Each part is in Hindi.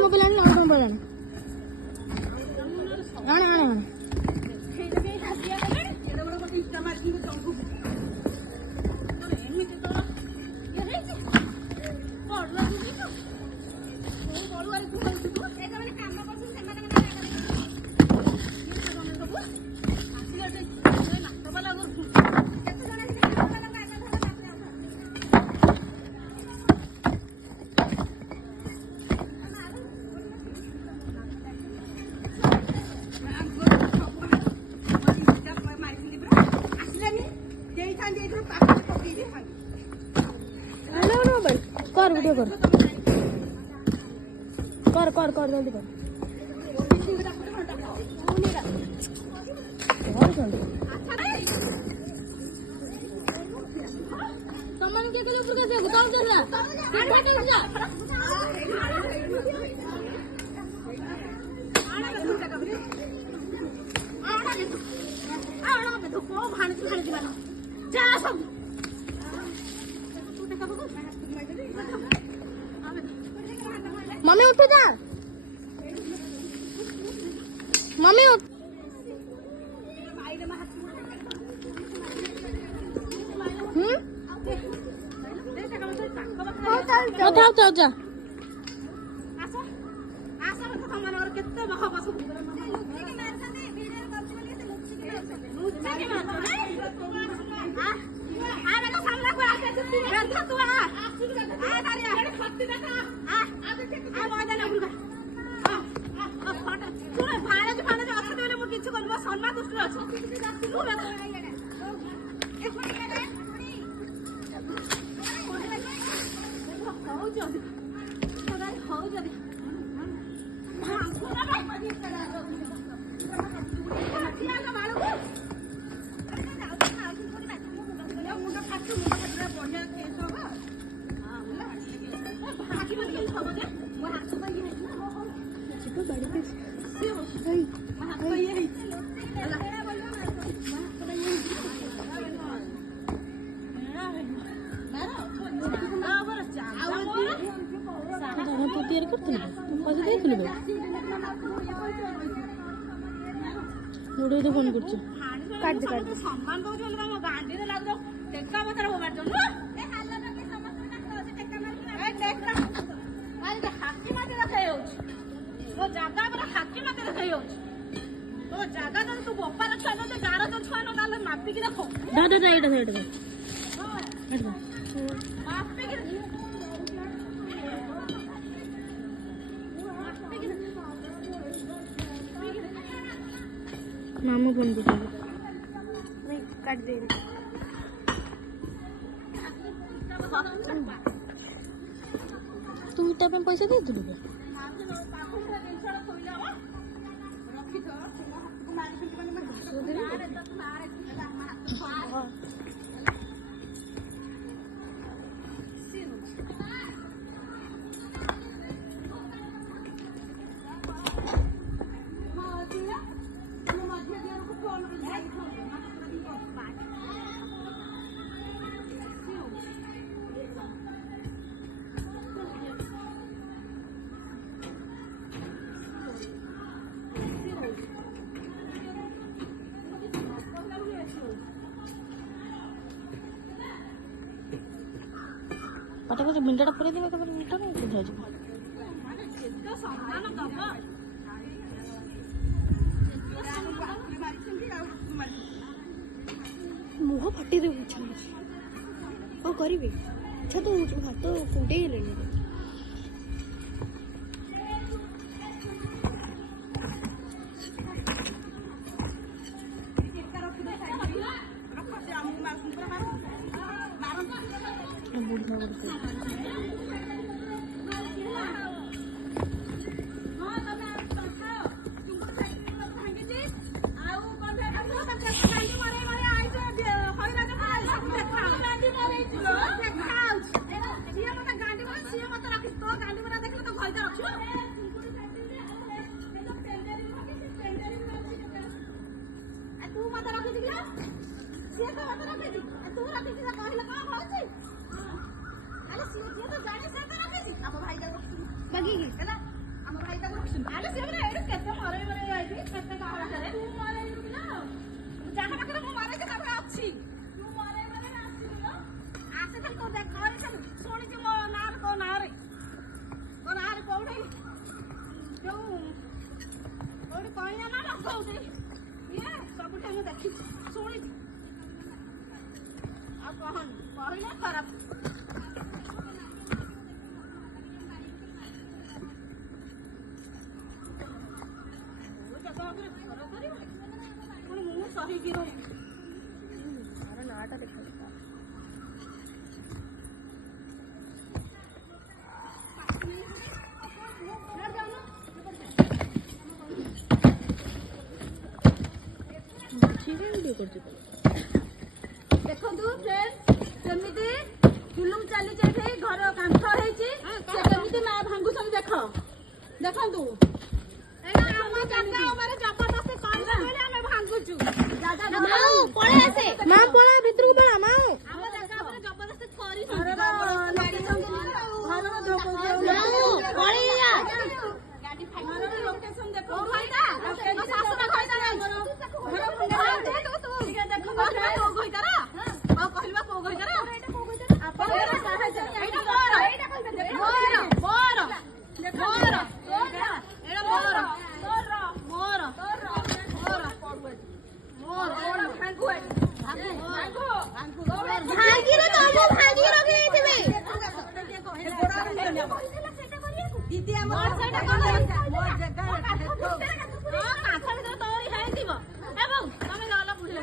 मोबाइल आने मोबाइल आने आने आने कर वीडियो कर जल्दी कर सामान के ऊपर कैसे बताओ जरा मम्मी उठ जा मम्मी उठ जा फोन कर सम्मान दो गांधी लागू टेका मत होबार जो हाकी मत देखा तो जगह पर हाकी मत देखा तो जगह तो तू गोपाल छुआ तो गार तो छुआ ना मापिक देखो दादा साइड मापिक मामू फोन कर नहीं काट दे तुम इटा पे पैसा दे दिलु के पटा मिनटा पूरे देवे मिनटा नहीं बुझा मुह फाटी दे कौन करी अच्छा तो हाथ कुंडे बुढ़ा तू रखी कहले कौन होची अरे सीए तो जाने से तो रखी हम भाई का बगी हैला हम भाई का रखी अरे से रे एडे केते मरे मरे आइबी केते काहला करे तू मरे ना जाहा पाखरे मु मारे जे काबे अछि तू मरे मरे आछि लो आसे खाली को देख करे चल सुनि जे मो नार को नारे कोउडे जो कोउडे कहिना ना रखौते ये सब ठानु देखि सुनि आ कहन कहले खराब सही की रही अरे नाटा देखा देखु फ्रेंड केमिति जुलुम चली जाए घर कांथ होइछि से केमिति मा भांगुछन देख देखंतु एना हम जागा हमारे जबरदस्ती काम करे हमें भांगुछु जागा माऊ पळे आसे मां पळे भितर को पळा माऊ हम जागा हमारे जबरदस्ती करी अरे घर धोको माऊ पळे या गाड़ी फाइल लोकेशन देखो भाईदा लोकेशन सासना भाईदा घर फुंडा दे तू ठीक है देखो को गइतारा को कहलबा को गइतारा आपन साहय एटा मोर मोर मोर एटा मोर मोर भागी रे तो हम भागी रखि देथिबे दीदी हमर सेटा कर मोर जगह देखो हां काठा तो तोरी है दिबो ए बाऊ तमे गला बुझले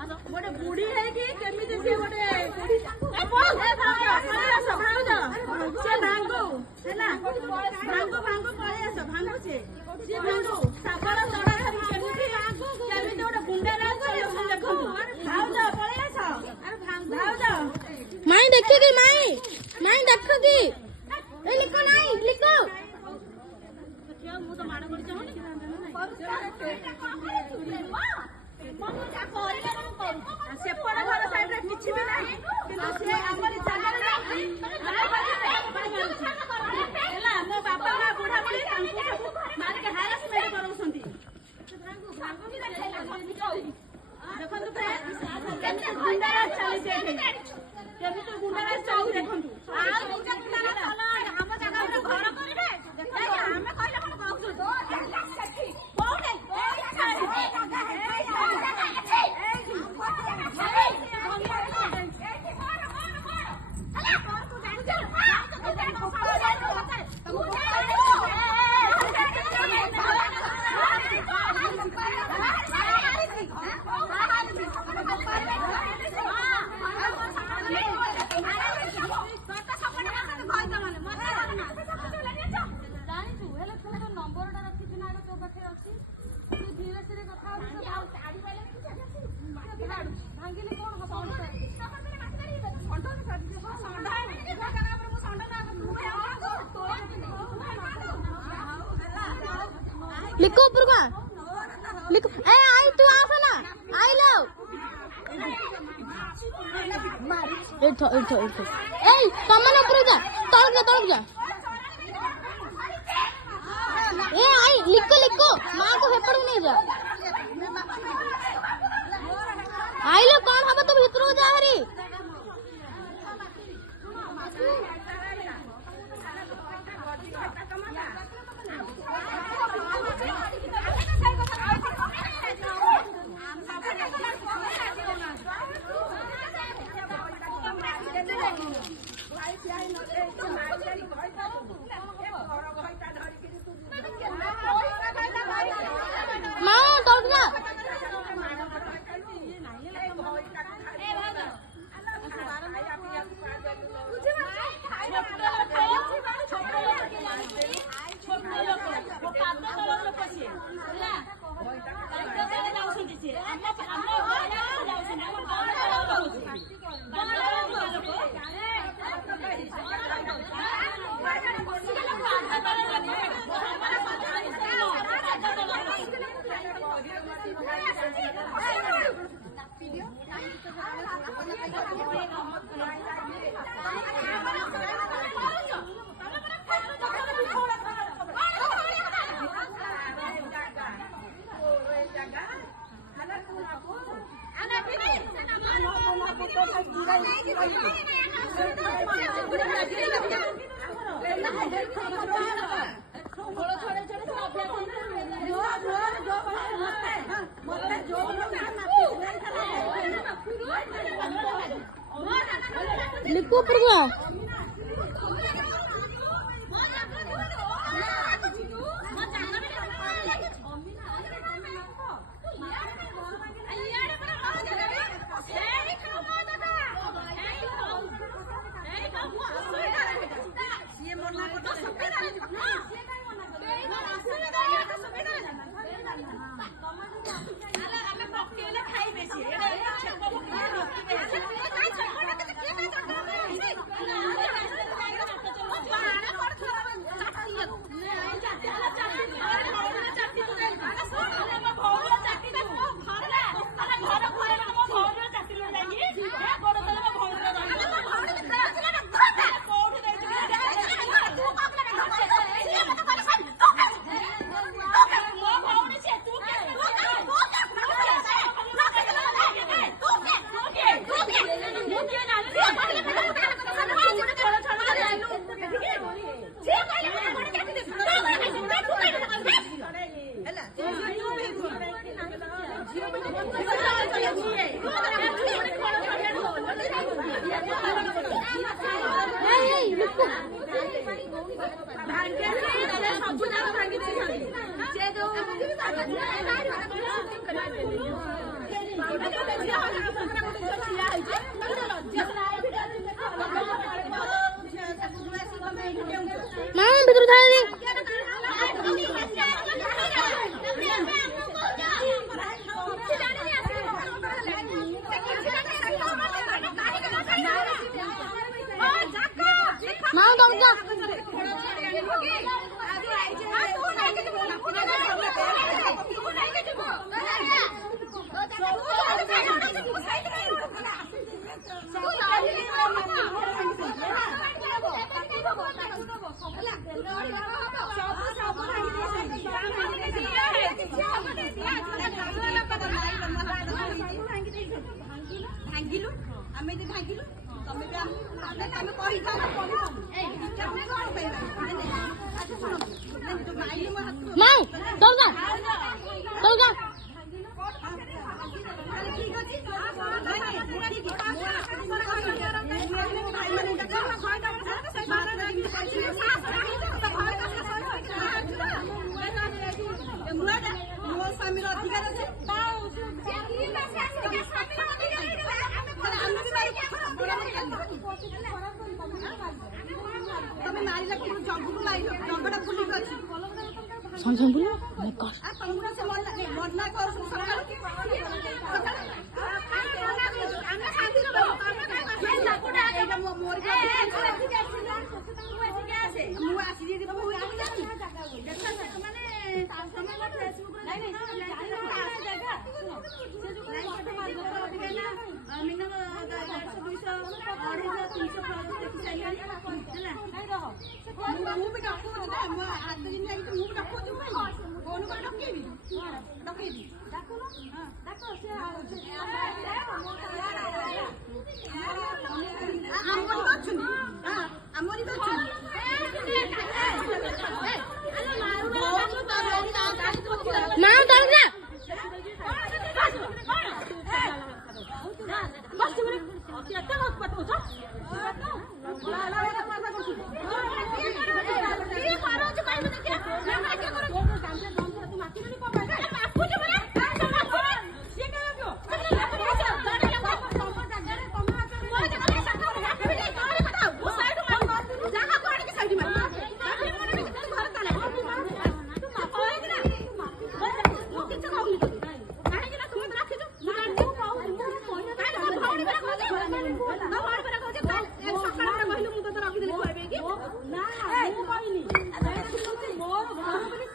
आसो गोटे बुढी है कि केमिति से गोटे ए बोल ए भाई आसो भाऊ जा से भांगो हैला भांगो पळे आसो भांगो से भांगो साबड़ तडा धरि केमिति गोटे गुंडा रा चलो देखो भाऊ जा पळे आसो अरे भाऊ जा माई देखि माई देखो की ए लिखो नहीं लिखो क्या मु तो माड़ कर चाहनी से पड़ा घर साइड रे किछि भी नहीं किंतु से हमर जागा रे हैला मो बापा ना बुढ़ा बुढ़ी तांको मार के हारासमेंट करौसंती भांगो भी देखैला देखंतु केमिति गुंडाराज चली जाय केमिति गुंडाराज चली देखंतु आ गुंडाराज चला हम जागा रे घर करिबे हमें कहले कोन कहू तो सखी कोने जागा है लिखो ऊपर का लिखो ए आई तू आस ना आई लो इथो ए तमन ऊपर जा तळक जा ए आई लिखो मां को हेपड़ नहीं जा आई लो कौन हबे तो भीतर जा हरी लिपू ऊपर गया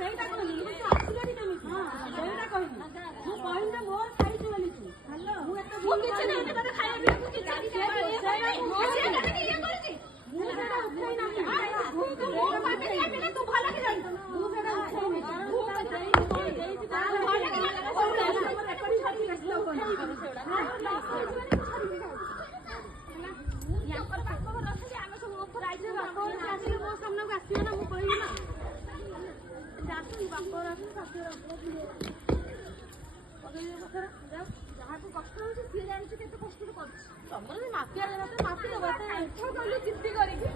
भीतर ଯାହାକୁ କଷ୍ଟ ହଉଛି ସିଏ ଜାଣିଛି କେତେ କଷ୍ଟ କରୁଛି ତମର ମାଫିଆ ମାଫି ଦେବ ଜିଦ୍ଦି କରିକି